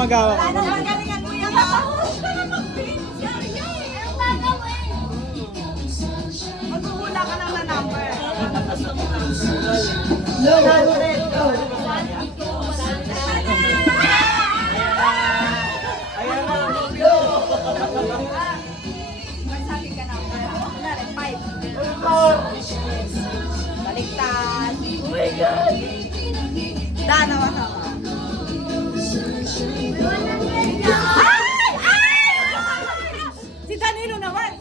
magawa. Galingan mo yan ha. Maghuhula ka lang na number. Magsabi ka number. Kunwari, 5. Baliktad. Oh my God! Danawa-tawa. Ay! Si Danilo naman.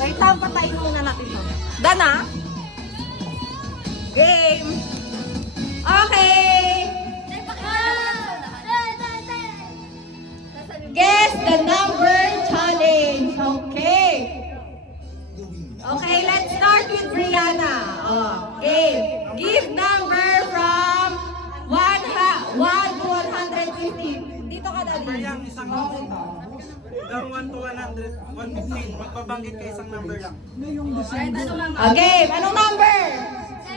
Wait lang, patayin muna natin to. Dana? Game! Okay! Guess the number challenge. Okay. Okay, let's start with Brianna. Game. Give number from 1 to 150. Dito ka dali. Yang isang number. From 1 to 100, 115. Magpabanggit ka isang number lang. Okay, anong number?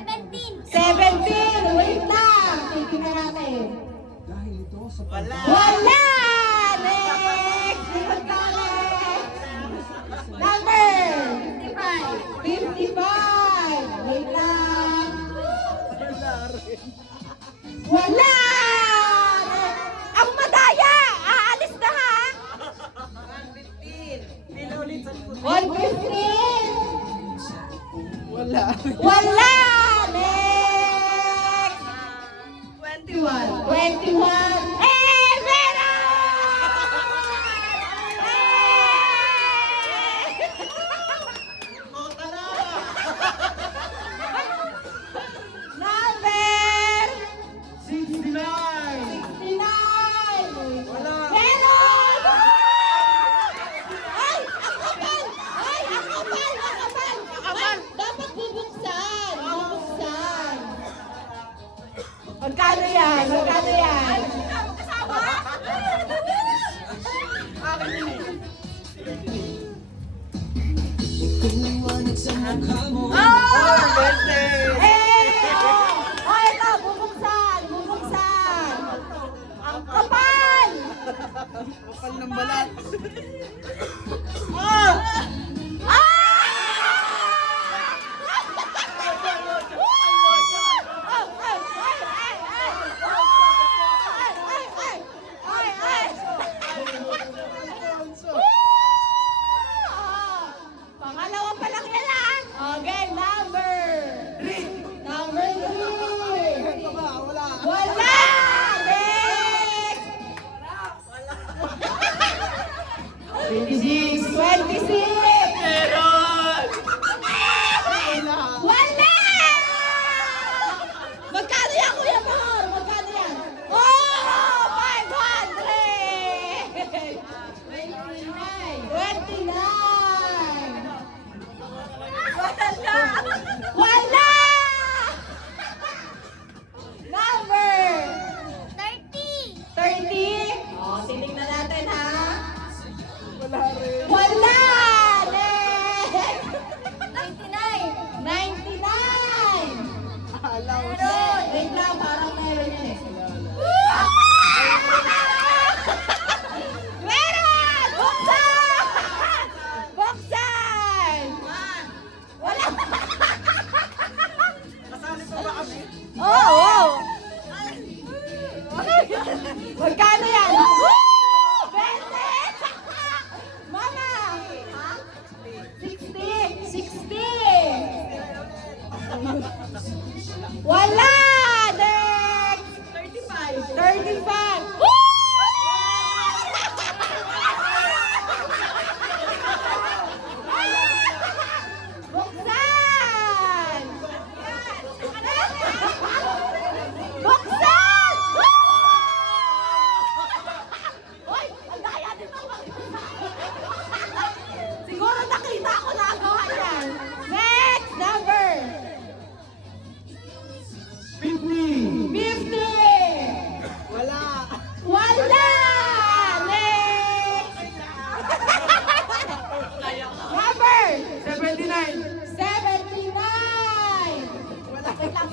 17. 17. Wait lang. Tingnan natin. Wala. Wala! Next! Likod ka ulit. Number! 55. Wait lang. Wala! Ang madaya! Aalis na ha! 115. Pila ulit sa likod. 115. Wala. Wala! Next! 21. 21. Meron! Number 69. 69. Wala. Meron! Ay! Ang kapal! Ay! Ang kapal! Ang kapal! Ay! Dapat bubuksan! Bubuksan! Magkano yan? Magkano yan? Kasama? Oh, ito! Bubuksan! Bubuksan! Ang kapal! Kapal ng balat. Ah! Pangalawa pa lang yan ah! Okay, number 3. Number 3. Wala. Wala! Next! 26! 26! Meron. Wala! Magkano yan, Kuya Bahor? Magkano yan? Oh! 500! 29! Wala! Number 30. 30? Oh, tinignan natin ha. Wala rin. Wala! Next! 99. 99! Alaw. Wait lang, parang meron yan eh. Meron! Buksan! Buksan! Wala! Kasali pa ba kami? Oo! Magkano yan? Woo! 20! Mama! 60! 60! Wala! Next! 35! 35! Woo! Buksan! Buksan! Hoy, ang daya nito. Siguro nakita ko na ang gawa niyan. Next number. 50. 50. Wala.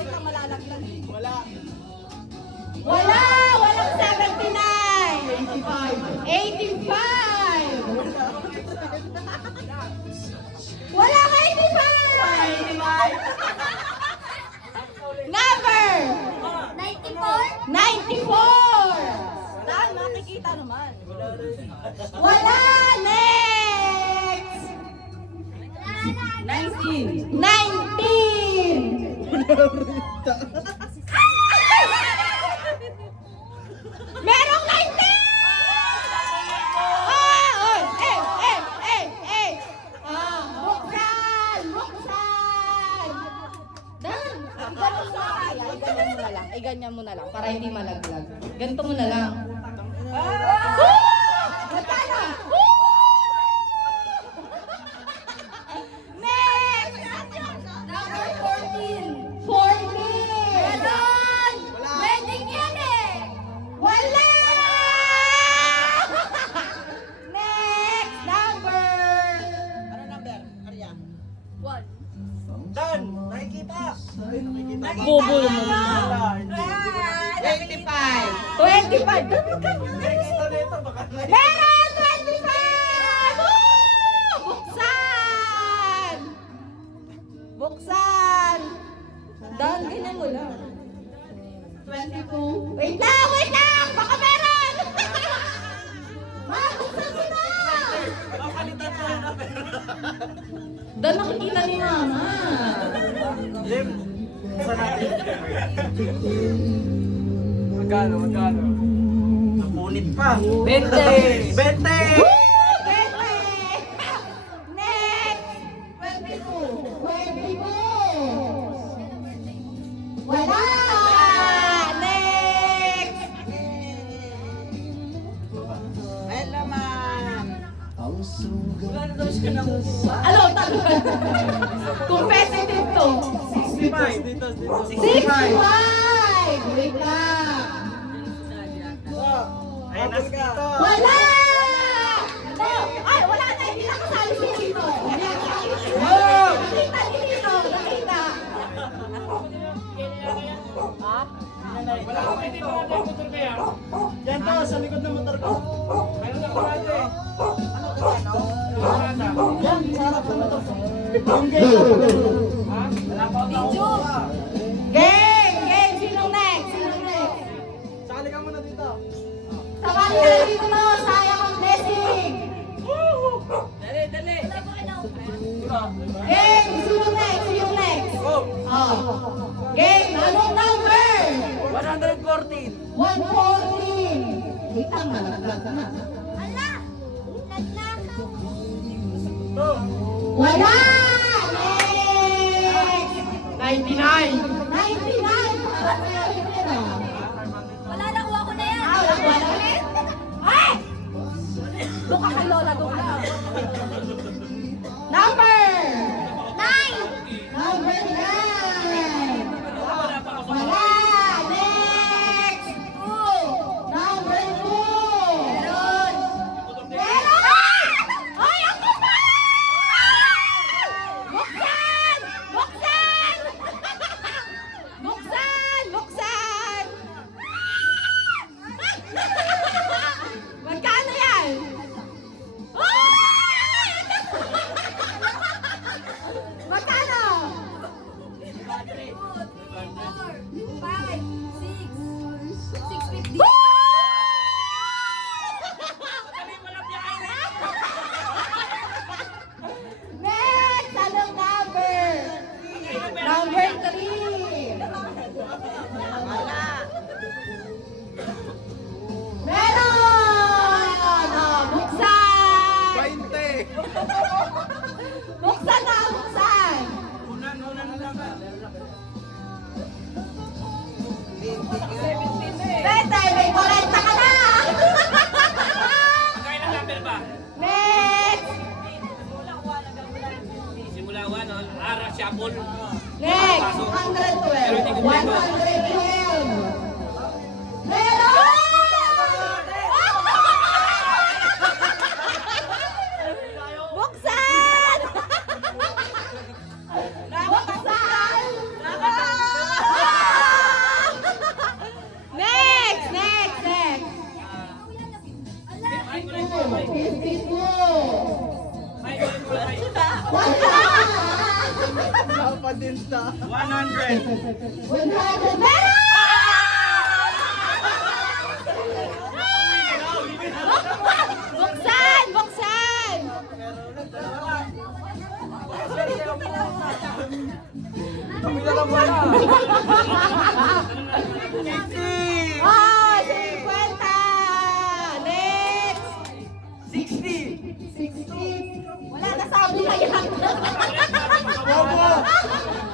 Wala. Wala! Walang 79! 85! Wala ka 85! Number! 94. 94! Saan? Makikita naman. Wala! Next! 19! Merong 19! Buksan! Dan! Ganyan mo na lang para hindi malaglag. Ganito mo na lang. Magkano? Next! Number 14. 14! Meron! Wedding yan eh! Wala! Next number! Ano number? Arya? 1. Dan! Nakikita! Nakikita. Bobo Wala. 25! 25! Nakikita nito. Baka Meron! 25! Woo! Buksan! Buksan! Dan, ganyan mo lang. 22. Wait lang! Baka meron! Ma, buksan mo na! Kapalitan mo na. Dan, nakikita ni Mama. Lim. Saan natin? Magkano? Napunit pa. 20! 20! Next! 22! Wala! Next! Hello, ma'am. Ano? Competitive to. 65. Dito. 65! Wait lang. Ayan, nas dito. Wala! Ay, wala na. Hindi na kasali si Tito. Nakita. Wala ko hindi mo na motor kaya. Yan to, sa likod ng motor ko. Ano na ko ate? Ano ka ano? Yan, sa harap ng motor ko. Yung gate. Ha? Wala pa ako. Game! Sinong next? Sali ka muna dito. Sakali na dito mo. Sayang ang blessing. Dali. Game! Sinong next? Go! Game! Anong number? 114. 114. Wait lang, malaglag na. Ala! Nagnakaw. Go! Wala! Next! 99. 99! Wala na kuha ko na yan. Wala. Ay! Doon ka kay Lola, doon ka. Number! 9. Number 9! Wala! Next! 2. Number 2! Meron. Meron! Ay, ako pa! Buksan! Buksan! Buksan! Magkano yan? Magkano? 650. Next! Anong number? Number 3! Meron! Buksan! 20. Buksan na! Buksan! Una na lang. Betay, may 40 ka na! Kailan number ba? Next! Simula 1, Ara, Shabol. Next! 112! 112! Meron! Buksan! Buksan! Buksan! Buksan! Oh, 50! Next! 60! Wala na sabi na yan.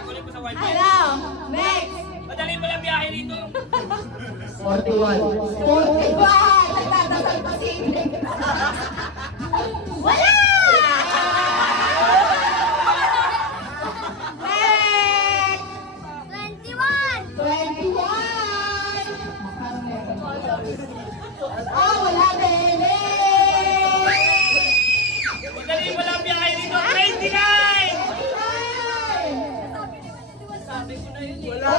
Kunin ko sa wifi. Hello! Next! Madali mo lang biyahe dito. 41! Nagdadasal pa si Ingrid. Wala! Next! 21. 21! Oh, wala din! Madali mo lang biyahe dito. 29! Sabi ko na yun eh. Wala!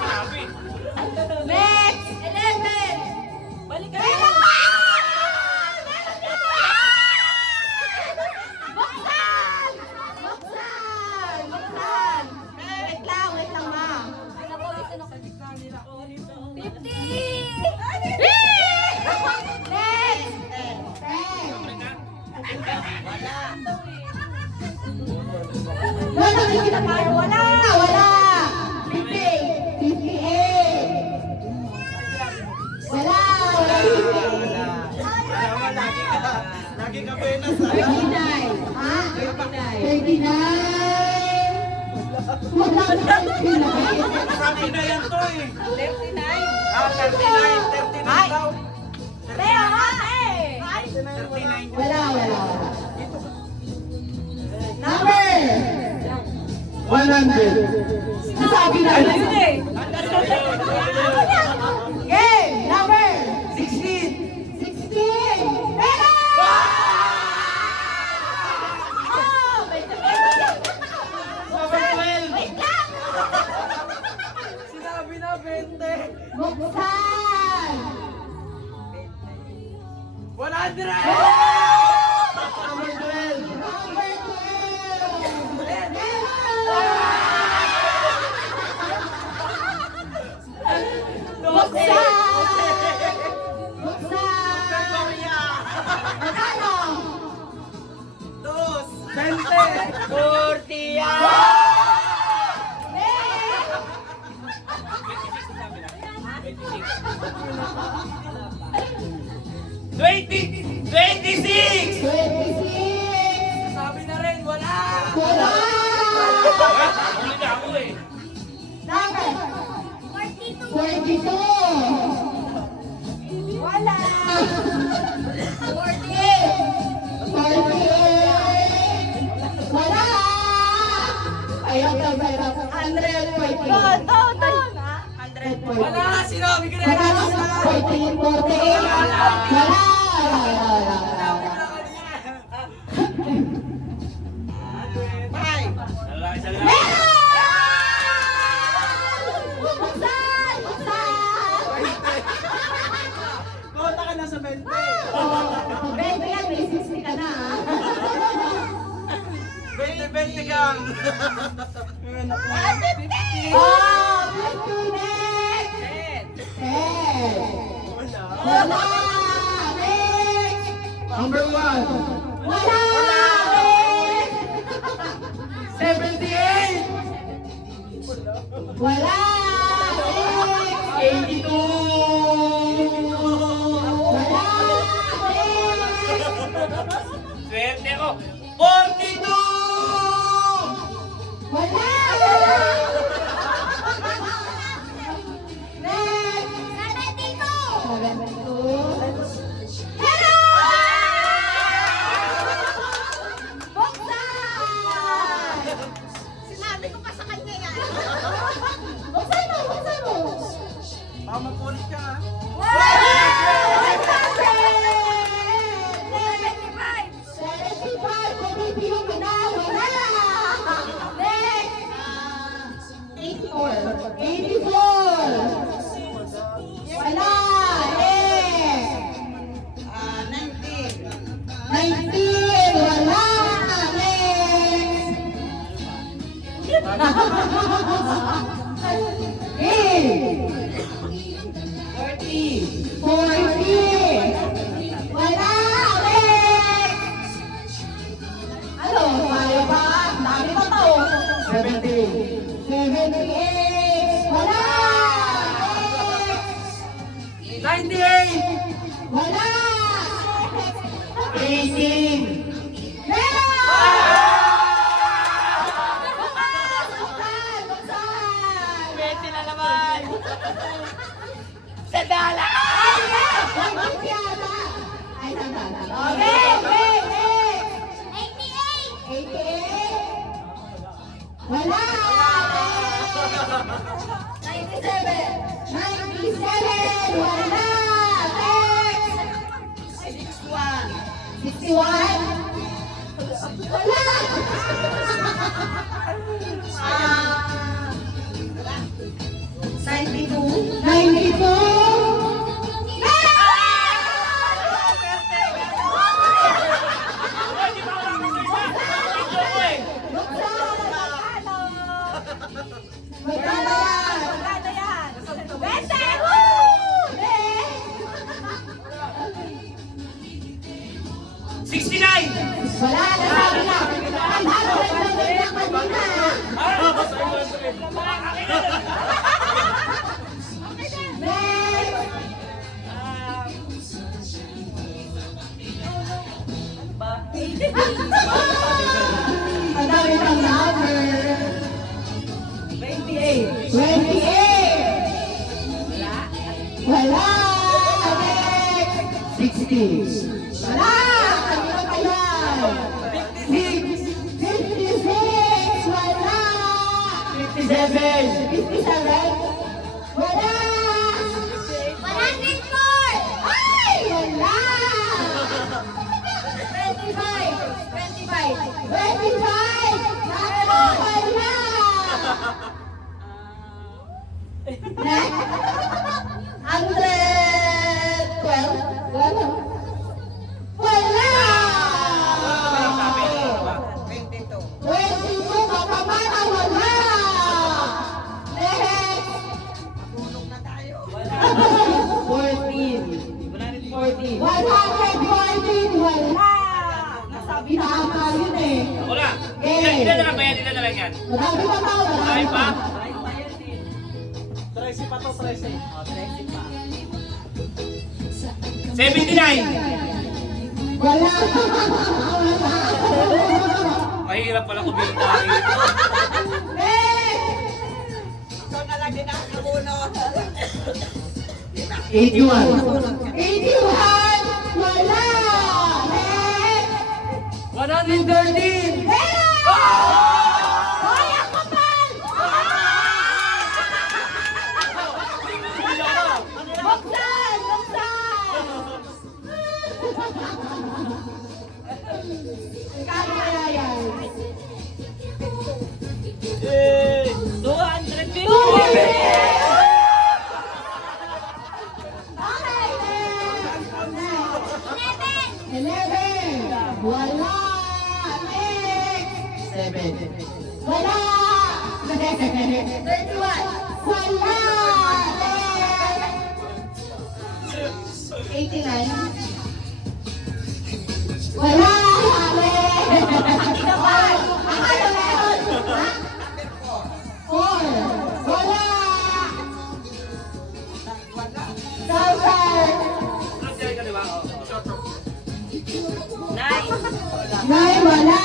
Sabi. Next! 11! Balik ka rin! Buksan! Buksan! Buksan! Wait lang ma. 50. Next! 10! Wala! Wala! 50! 58! Wala! Wala! 50! Lagi ka penas, 39! Ha? 39! Wala! 39! Sabi na yan to eh. 39! Ah, 39 daw. Leo, ate! 39. Wala! Number! 100! Nasabi na yun eh! Game! Number! 16! 16! Pero! Oh! Wait lang! Wait lang! Sinabi na 20. Buksan! 100! Number 12! Number 12! Buksan! Buksan! Magkano? Dos! 20! 40 yan! Next! 26! 26! Sabi na rin, wala! Wala! Huli na ako eh. Number 42. 42! Wala! 48! 48! Wala! Ayaw ka ba? 100! Wala! Sinabi ko na yan! Magkano? 14, 48! Wala! Lalaki sa lalaki. Buksan! Buksan! Kota ka na sa 20. Baby yan, may 60 ka na. 20 ka! Oh, 50 next! 10! Wala! Next! Number 1. Wala! Next! 78! Wala! Next! 82! Wala! Next! Swerte ko. 42! Wala! Next! 72! Hello! Buksan! Sinabi ko pa sa kanya yan. Buksan mo! Buksan mo! Baka magpulit ka ha? Wala! Wala! Next! Ano? Kaya ba? Dami pa to. 78! Wala! Next! 98! Wala! 18! Meron! Buksan! 20 na naman! Sandala! Ay, hindi yata. Ay, sandala. Okay, okay, okay. 88. Wala! 97. 97. Wala! Next. 61. Wala! 92. 92. Magkano yan? 20! Woo! Next! 69! Wala na sabi na. Ang halo na ng kanina. Next! Ang dami pang number. 28. 28. Wala. Next. 60. Wala. Kanina pa yan. 56. 56. Wala. 57! 57. Wala. 104! Ay! Wala. 25. 25. 25. Naku, wala. Next. 112. Wala. Wala. 22. Kapamana, wala. Next. 14! 114. Wala. Nasabi na ata yun eh. Wala. Okay. Ilan na lang ba yan? Ilan na lang yan? Marami pa ba? Marami pa? 13 pa to, 13. 79! Wala. Mahirap pala kumita rito. Next. 81! 81. Wala. Next. 113! Meron! Hoy, ang kapal! Buksan! Buksan! Kano kaya yan? 250! Okay, next. 11. Wala. Next. 7! Wala. 31. Wala. Next. 89. Wala. Kapal. Ano meron? Ha? 4. Wala. Sulfur. Ano sila ka, di ba? Oo. 9. Wala.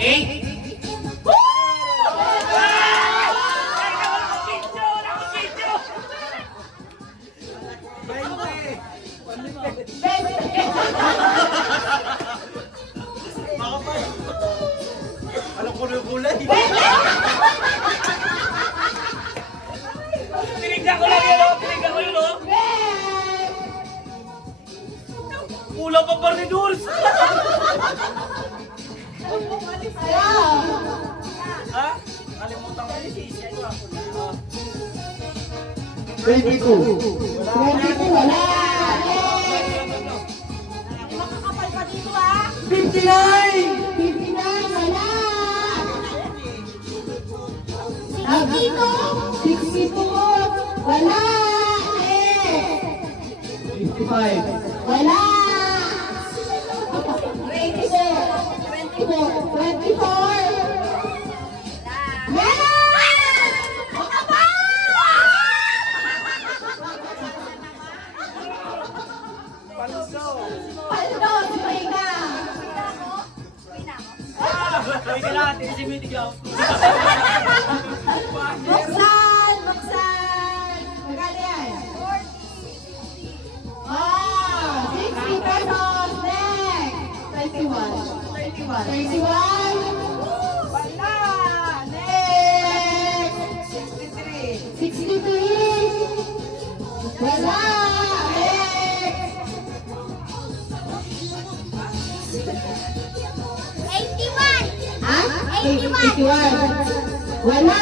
8? Alam ko na yung kulay. Tinignan ko lang yun, oh. Tinignan ko yun, oh. Kulang pa ba ni Durs? Ha? Kalimutan ko yung sisi. Ano ako na? 22! 22. Wala. Makakapal pa dito ah! 59! 59. Wala. 62. Wala. Next. 55. Wala. 24. Yes! Panso. Paldo, Sprina. Ay, kailangan si Mitigaw. Buksan! Magkano yan? Oh, 60 pesos. Next. 31. Wala. Next. 63. Wala. Next. 81. Ha? 81. Wala.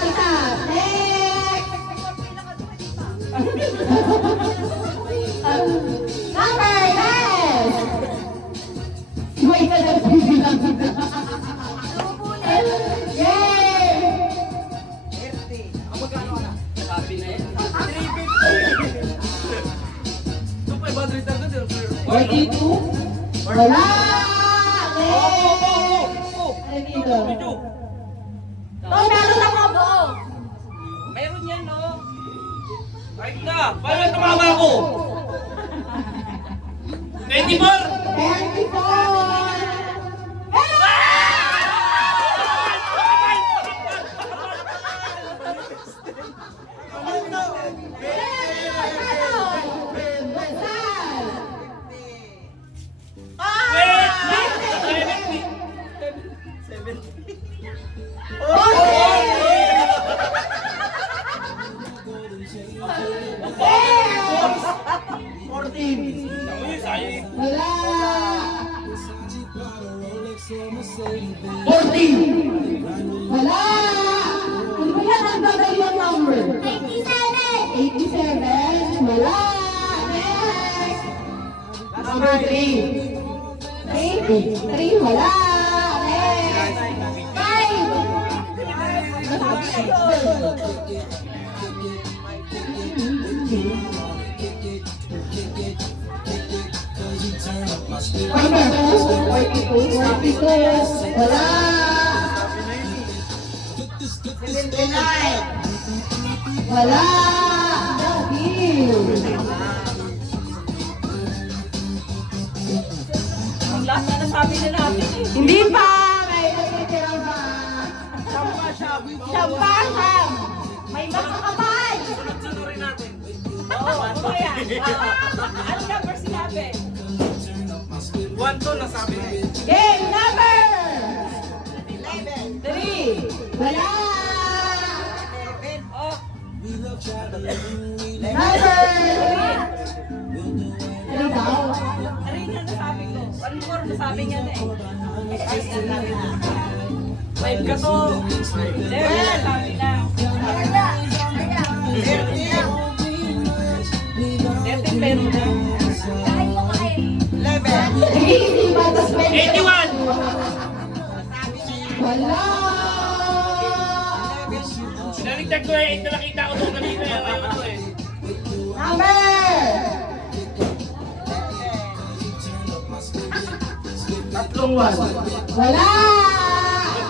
Kita. Next. Number, yes. Wait ka na, bibilang. Yay! Ang magkano ka na? Sabi na yan. 350. Ito pa, 500 na doon. 42. Wala. Next. Ano dito? Medyo. Oh, meron ako buo. Meron yan, no? Right na. Paano tumama ako? 24! 24. Wala. 14. Wala. Ano ba yan ang bagay yung number? 87. Wala. Next. Number 3. 3. Wala. Next. 42. Wala. 79. Wala. Ang last na nasabi na natin eh. Hindi pa. May nagtitira pa. Siyam. Siyam. May baka kapal. Sunod-sunod rin natin. Oo, ano yan? Anong number sinabi? 1 to nasabi na eh. Game number 3. Wala. Oh, Number 3 daw. aray na nasabi ko. 1 more nasabi niya na eh. 5 ka to. 11 nasabi na. 13 meron na. Easy, batas 81! Wala. Sinaligtag ko eh, na nakita ko doon kanina eh. Ayaw ito eh. Number 3-1. wala.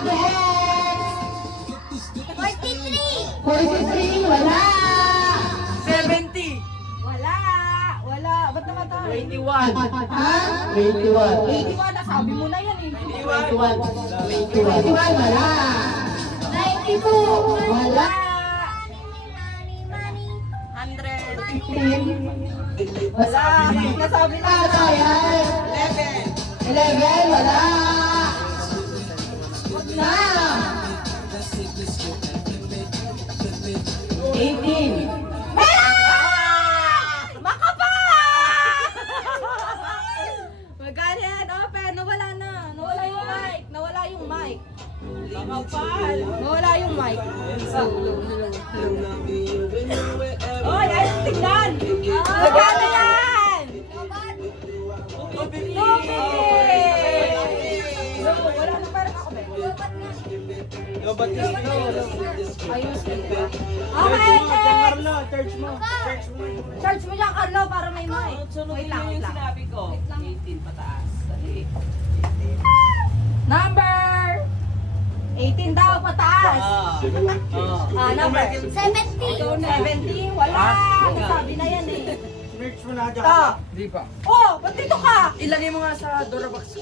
Next. 43. 43, wala. 70! Wala. Ba't naman tayo? 21! Ha? 21. 81, nasabi mo na yan eh. 21! 21, wala. 92, wala. 15, wala. Nasabi na. Ayan. 11, wala. Na. 18. Magkano yan? Open. Nawala na. Nawala yung mic. Nawala yung mic. Makapal! Nawala yung mic. Oy, ayaw tignan. Magkano yan? 250. Wala na parang ako, Ben. Yo, ba't yung Ayos na diba? Okay, Okay, Carlo, church mo. Church mo. Search mo dyan, Carlo, para may mic. Sunod Wait mo lang, wait yung lang. sinabi ko. 18 pataas. Dali. Number 18 daw, pataas. Number 70. 70, wala. Nasabi na yan eh. Search mo na dyan. Ito. Di pa. Oh, ba't dito ka? Ilagay mo nga sa Durabox.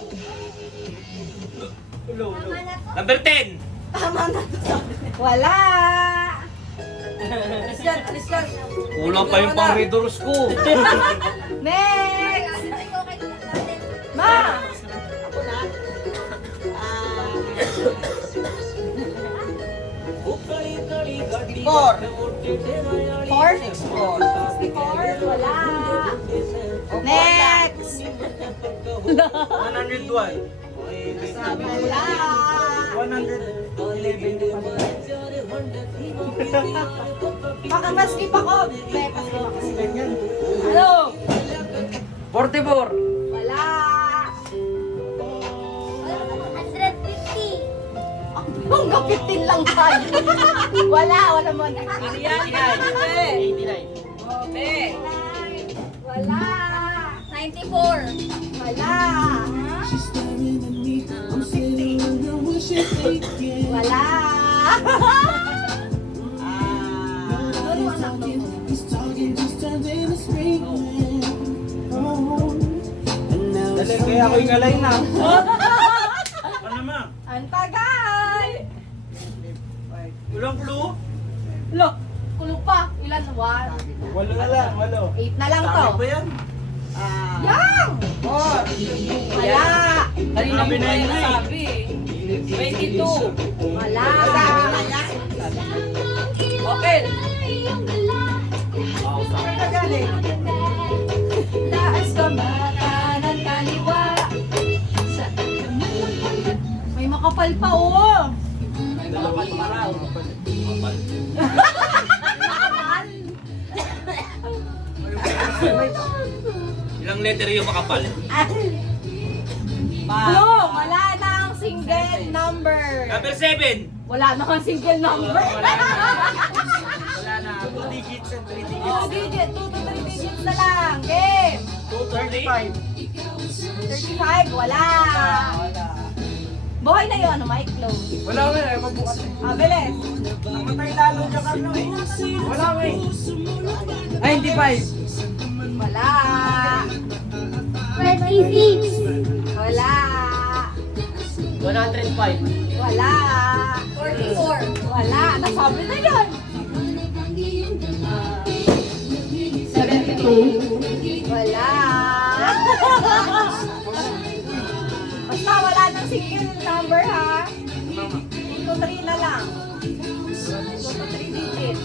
Ulo, ulo. Number 10. Tama na to. Wala. Alis yan, alis yan. Kulang pa yung pang readers ko. Next! Ma! Ako na. Four? 64? Wala. Next! 101. Wala. 111. Makapaskip ako. Be, paskip ako. Ganyan. Hello? 44. Wala. 150. Hanggang 15 lang tayo. Wala, wala mo. Ano yan? Yan. 89. Be. Wala. 94. Wala. Wala. Ano anak mo? Dali, kaya ako'y ngalay na. Ano ma? Ang tagal. Ulang clue? Lo, kulong pa. Ilan? 1. Walo na lang, walo. 8 na lang to. Tama ba yan? Yang! Wala. Kanina mo ba yung nasabi? 22. Wala. Okay. Saan ka galing? Laas ka makanan kaliwa. May makapal pa, oh. Dapat paraw. Ilang letter yung makapal? Hello, wala na ang single number. Number 7. Wala na ang single number. Wala na. 2 digits and 3 digits. 2 digit, 2 to 3 digits na lang. Game. 235. 35, wala. Buhay na yun, Mike Close. Wala nga eh, magbukas eh. Bilis. Namatay lalo dyan, Carlo eh. Wala nga eh. 95. Wala. 26. Wala. 105. Wala. 44. Wala. Nasabi na yun. 72. Wala. Basta wala nang single number ha. 2 to 3 na lang. 2 to 3 digits.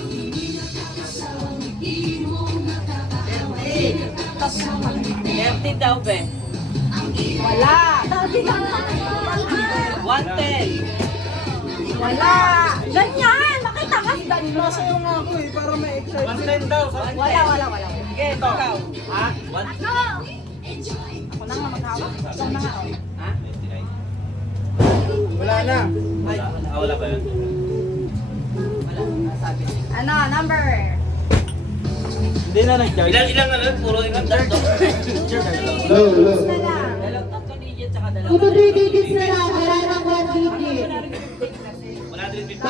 30 daw, be. Wala. 110. Wala. Ganyan. Nakita ka. Ganyan. Masayaw nga ako eh, para may excitement. 110 daw. Wala. Okay, ikaw. Ha? Ako na nga maghawak. Ikaw na nga. Oh. Ha? Wala na. Wala ba yun? Ano, number? Hindi na nag-charge. Ilang ano? Puro ilang tatlo. Digits na lang. Dalawang tatlo digit tsaka dalawang. Ito 3 digits na lang. Wala nang 1 digit. 101.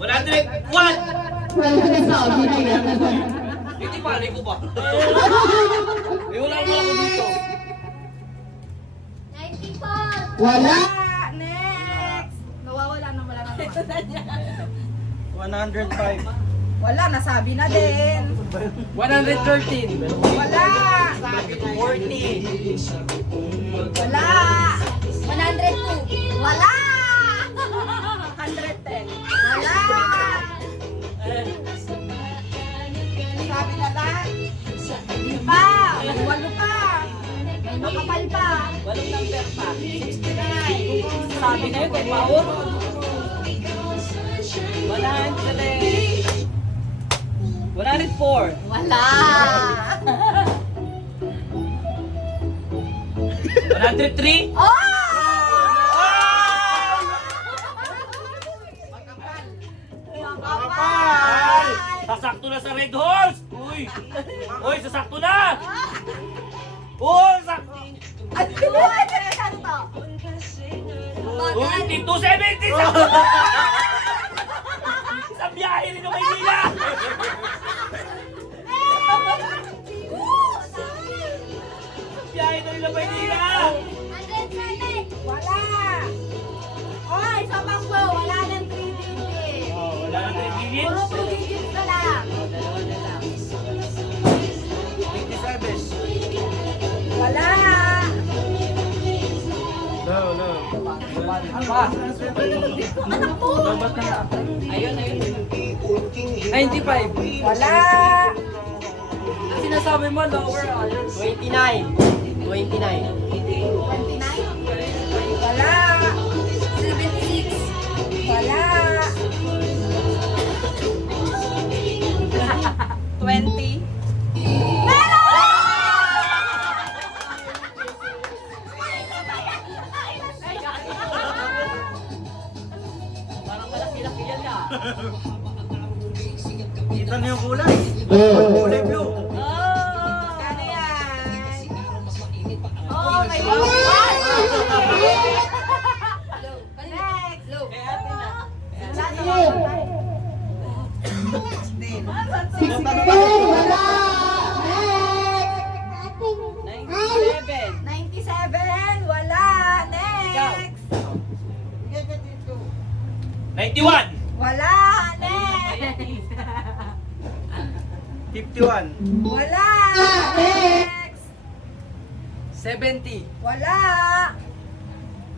101! Well, nasabi na yan. Hindi pala ko ba? May wala mo ako dito. 94. Wala. Next. Nawawala na wala na naman. 105. Wala, nasabi na din. 113. Wala. 40. Wala. 102. Wala. 110. Wala. Sabi na lahat. Hindi pa. Walo pa. May makapal pa. Walong number pa. 69. Sabi na yun, kay Paul. 104. Wala. 103? Oh! Kapal! Sasakto na sa Red Horse! Uy! Uy, sasakto na! Uy, sakto! Ano to? Uy, 270! Sakto na! Sa biyahe rin ng Maynila! Biyahe na rin ng Maynila! Wala. Oy, sa Macbo, wala nang 3 digits. Wala nang 3 digits? Puro 2 digits na lang. 87. Wala. No, no. Pa. Anak mo. Dapat na. Ayun, ayun. 95. Wala. Ang sinasabi mo, lower ayun. 29. 29. 29. Wala. 76. Wala. 20. Parang malaki-laki yan ah. Kita niyo yung kulay. Kulay blue. Kano yan? Oh my God. Next. Ilang tanong ba? 97. Wala. Next. 91! Wala. Next. 51. Wala. Next. 70. Wala.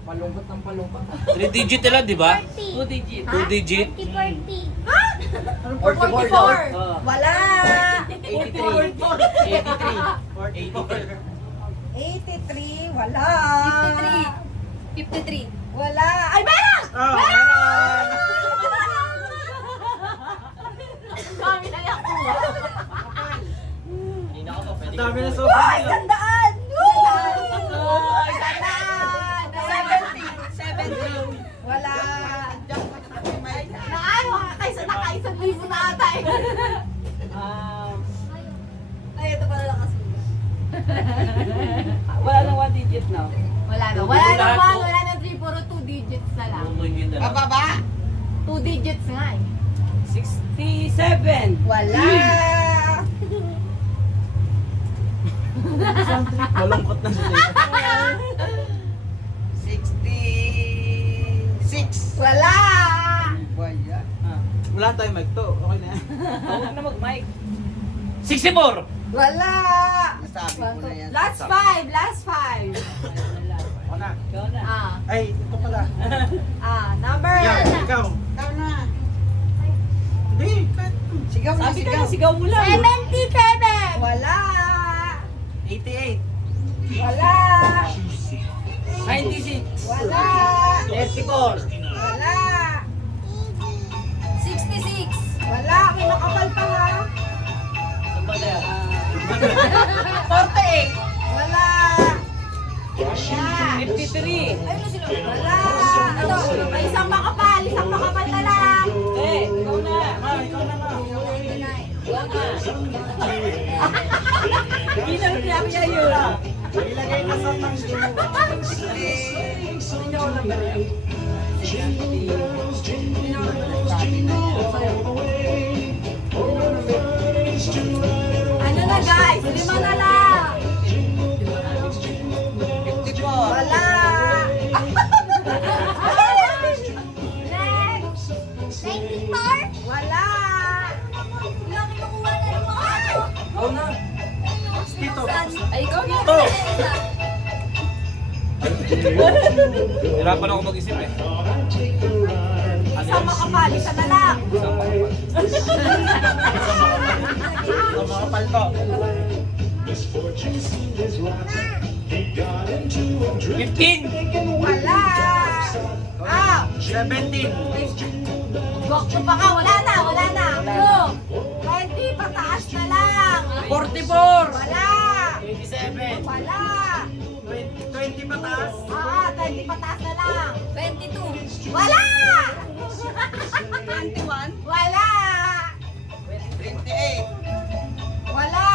Palungkot ng palungkot. 3 digit na lang, di ba? 2 digit. 2 digit? 44. Wala. 83. 83. Wala. 53. Wala. Ay, meron! Oh, meron. Kami na yan. Ang dami na sobrang Ay, nila. sandaan! Ay, Sandaan! 70. Wala. Ay, nakaisang libo na ata eh. Ay, ito pala lang kasi. Wala nang 1 digit na. Wala na. Wala na one, wala na three, puro 2 digits na lang. 2 digit na lang. 2 digits nga eh. 67. Wala. Malungkot na sila. 66. Wala. Wala tayong mic to. Okay na yan. Huwag na mag-mic. 64! Wala. Nasabi ko na yan. Last 5. Last 5. Ako na. Ikaw na. Ay, ito pala. Number. Yan, ikaw. Ikaw na. Hindi, kahit. Sigaw na, Sabi ka sigaw. na, sigaw mo lang. 77! Wala. 88. Wala. 96. Wala. 34. Wala. 66! Wala. May nakapal pa nga. Saan ba na yan? 48. Wala. Wala. 53. Ayun na sila. Wala. Ito, may isang makapal. Isang makapal na lang. Eh, ikaw na. Ikaw na nga. Ikaw na. Hindi na rin namin yun. Ilagay na sa Ano na guys? 5 na lang. 54. Wala. Next. 94! Wala. Ilang kinukuha na yung mga Ikaw na. Dito. Ay, ikaw na. Ito. Hirapan ako mag-isip eh. Isang makapal. Isa na lang. Ang mga palto. 15! Wala. 17. Gwakto pa ka. Wala na. Wala na. 20. Pataas na lang. 44. Wala. 87. Wala. 20. 20 pataas. 20 pataas na lang. 22. Wala! 21. Wala! 28. Wala!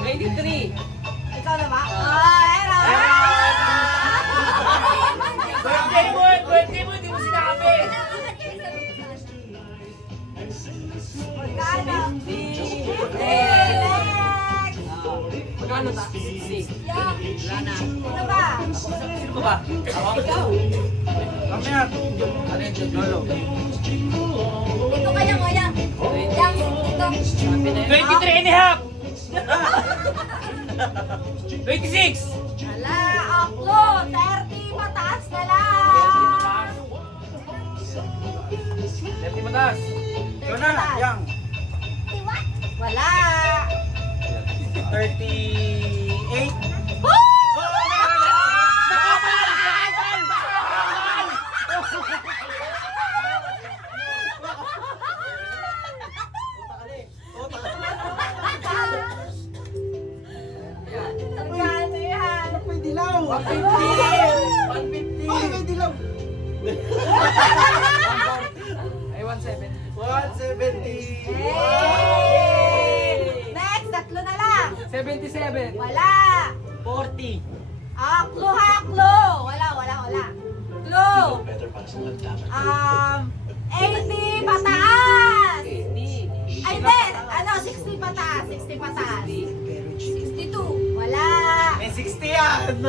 23. Ikaw na ba? Birthday mo, hindi mo sinabi. Magkano? 50. Next! Magkano ta? 60. Wala na. Ano ba? Sino ba ba? Ikaw. Mamaya. Ano yung lolo? Ito kaya mo yan. Yang, ito. 23 and a half! 26! Wala, aklo. 30 pataas na lang. 30 mataas. Ikaw na, yang. Wala. 38. Magkano yan? May dilaw. 150. Ay, may dilaw. Ay, 170. 170. Next, tatlo na lang. 77. Wala. 40. Aklo, haklo. Wala. Klo. 80 pataas. 80. Ay, hindi. 60 pataas. 60 pataas. 62. Wala. May 60 yan.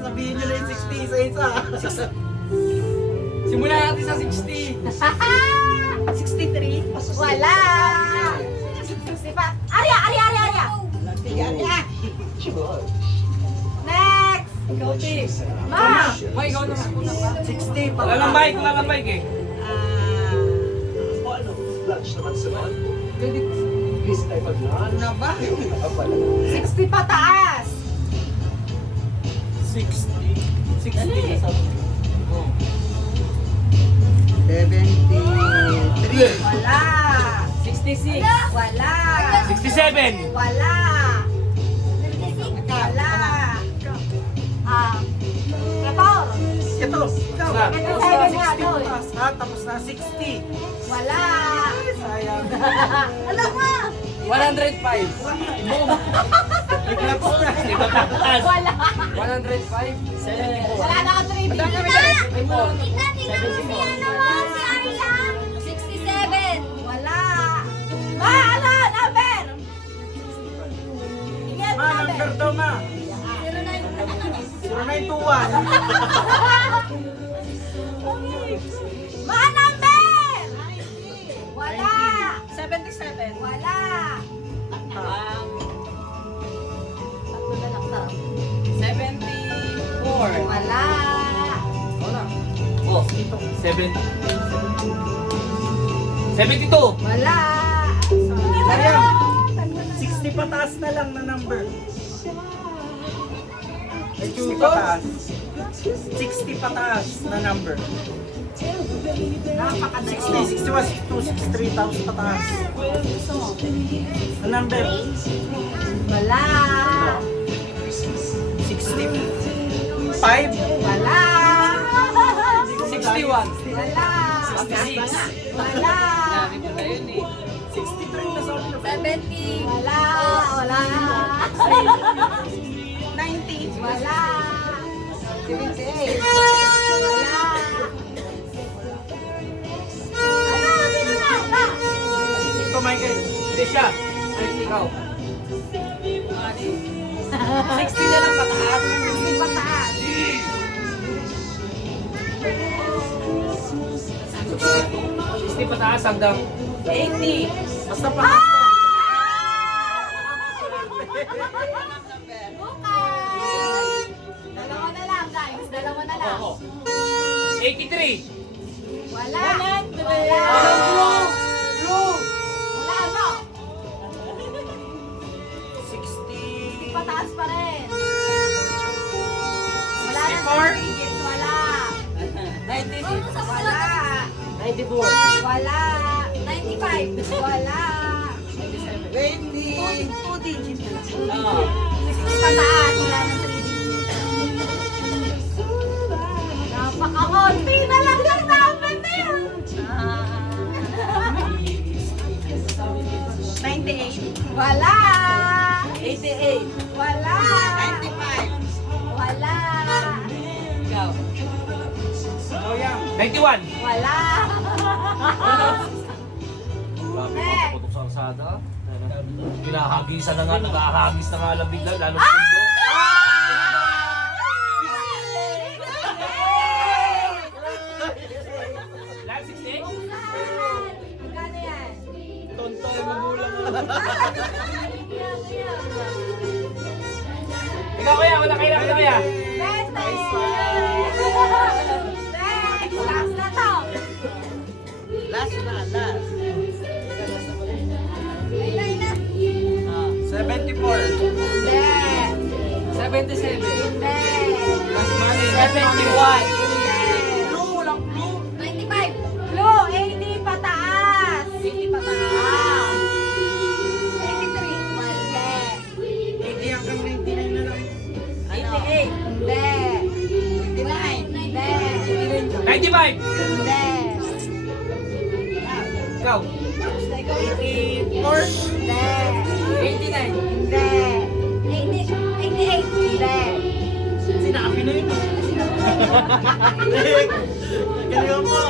Sabihin nyo na yung 60 isa-isa. Simulan natin sa 60. 63. Wala. 60 pa. Arya. Next. Ikaw, Ti. Ma. May ikaw naman. Una pa. 60 pa. Wala lang mic eh. Ano ba? 60 pataas. 60. 60. 73. Wala. 66. Wala. 67! Wala. Wala. Kapor. Ito. Ikaw. Sa? Ito Tapos 7 na nga 60 to eh. pataas. Tapos na 60. Wala. Sayang. Alam mo. 105. Naglapo na. Iba mataas. Wala. 105. Wala na ka 3 Tignan si ano mo, si Arya. 67. Wala. Ma, number? Tingnan Ma, number daw ma. 0921. Ma, number? Wala. 77. Wala. Tatlo na lang sarap. 74. Wala. Oh, 70. 72! Wala. Sayang. 60 pataas na lang na number. 60 pataas. 60 pataas na number. 60, 61, 62, 63, tapos pataas. Na number. Wala. 65. Wala. 61. Wala. 66. Wala. Sabi ko na yun eh. 63 na sabi ko. 70. Wala. Wala. 90. Wala. 78. Wala. Sino na? Ito, Michael. Hindi siya. Ay, ikaw. 60 na lang pataas. 60 pataas. 60 pataas hanggang 80. Basta pataas. Bukas! Dalawa na lang, guys. Dalawa na lang. 83! Wala. Wala. Wala, no? 60. Pataas pa rin. Wala na 64? digits. Wala. 96. Wala. 94. Wala. 95. Wala. 20. 2 digits na lang. Ah. 60 pataas. Wala na 3 digits. Wala! 88. Wala! 95. Wala! Ikaw. 91. Wala! Grabe mga kaputok sa kalsada. Pinahagisan na nga, nakahagis na nga lang bigla, lalo sa mundo. Lang 16? Magkano yan? Tonto yung magulang. Ikaw kaya, wala kaya. Next! Last na to! Last na, last. Ay na! 74. Hindi! 77. Hindi! Last money. 71. Blue, walang blue. 95! Blue! 80 pataas! 80 pataas! 83! Mali! 80 hanggang 99 na lang. 88. Hindi! 89. Hindi! 95. Hindi! Ikaw. 84. Hindi! 89. Hindi! 88! Hindi! Sinabi na yun. Galingan mo.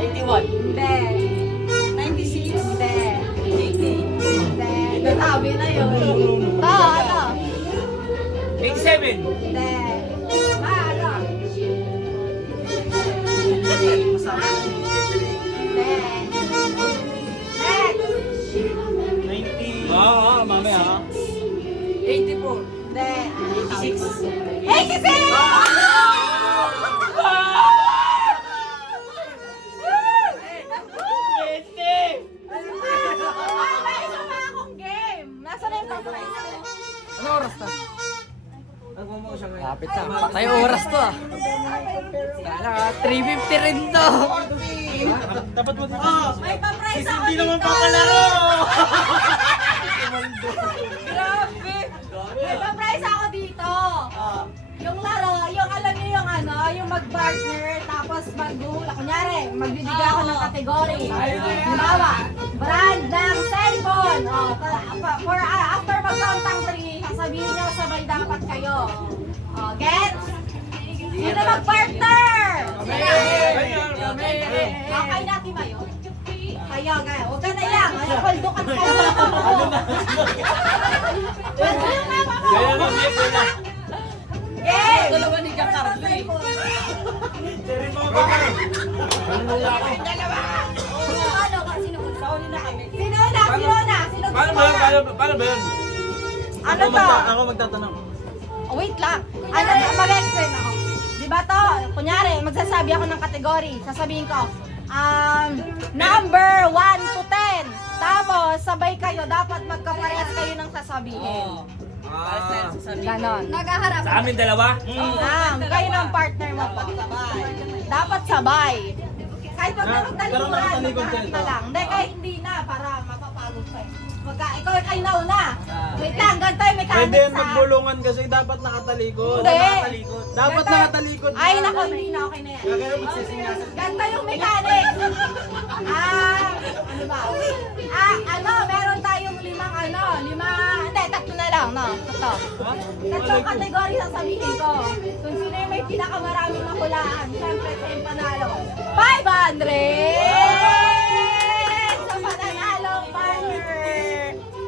81. Hindi! 96. Hindi! 80. Hindi! Nasabi na yun! Ano? 87. Hindi! Ano? Masama. Hindi! Next! 90. Oo, mamaya. 84. Hindi! 86. 86! May isa pa akong game! Nasaan na yung paprice? Ano oras na? Kapit na. Patay oras to ah. Kala ka, 3:50 rin to. Dapat mo dito. May paprice ako Hindi dito! naman papalaro. Grabe! May paprice ako dito! Yung laro, yung alam niyo yung ano, yung mag-partner, tapos mag-hula. Kunyari, magbibigay ako ng kategory. Halimbawa, brand ng cellphone. After mag-count ng 3, sasabihin niyo sabay dapat kayo. Get? Sino mag-partner? Okay natin ba yun? Kayo, kayo. Huwag ka na yan. Paldo ka na kayo. Paldo yung mama mo. Kaya na, yes, yun na. Game! Dalawa ni Giancarlo eh. Jerry mo ba? Ano ka? Sino una? Sauli na kami. Sino una? Sino una? Sino Paano ba yun? Paano ba yun? Ano to? Ako magtatanong. Oh, wait lang. Ano, mag-explain ako. Di ba to? Kunyari, magsasabi ako ng kategory. Sasabihin ko, number 1 to 10. Tapos, sabay kayo. Dapat magkaparehas kayo ng sasabihin. Ganon. Nagaharap. Sa amin dalawa? Kayo ng partner mo po. Dapat sabay. Kahit wag na Pero magtalikuran, nakatalikod magkaharap kayo na to. lang. Hindi, kahit hindi na, para mapapagod pa eh. Ikaw ay nauna. Wait lang, ganito yung Pwede mechanics yan ha. magbulungan kasi dapat nakatalikod. Hindi. Dapat Ganito- nakatalikod. Ay, nako, hindi na okay na yan. Gagawin magsisingasan. Ganito yung mechanics. Ano ba? Meron tayong hindi, tatlo na lang, no? Tatlong kategory sasabihin ko. Kung sino yung may pinakamaraming mahulaan, syempre siya yung panalo. 500! Sa pananalong partner!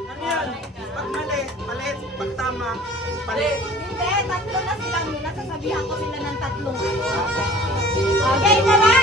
Ano yan? Pag mali, palit. Pag tama, palit. Hindi, tatlo na silang muna. Sasabihan ko sila ng tatlong ano. Okay na ba?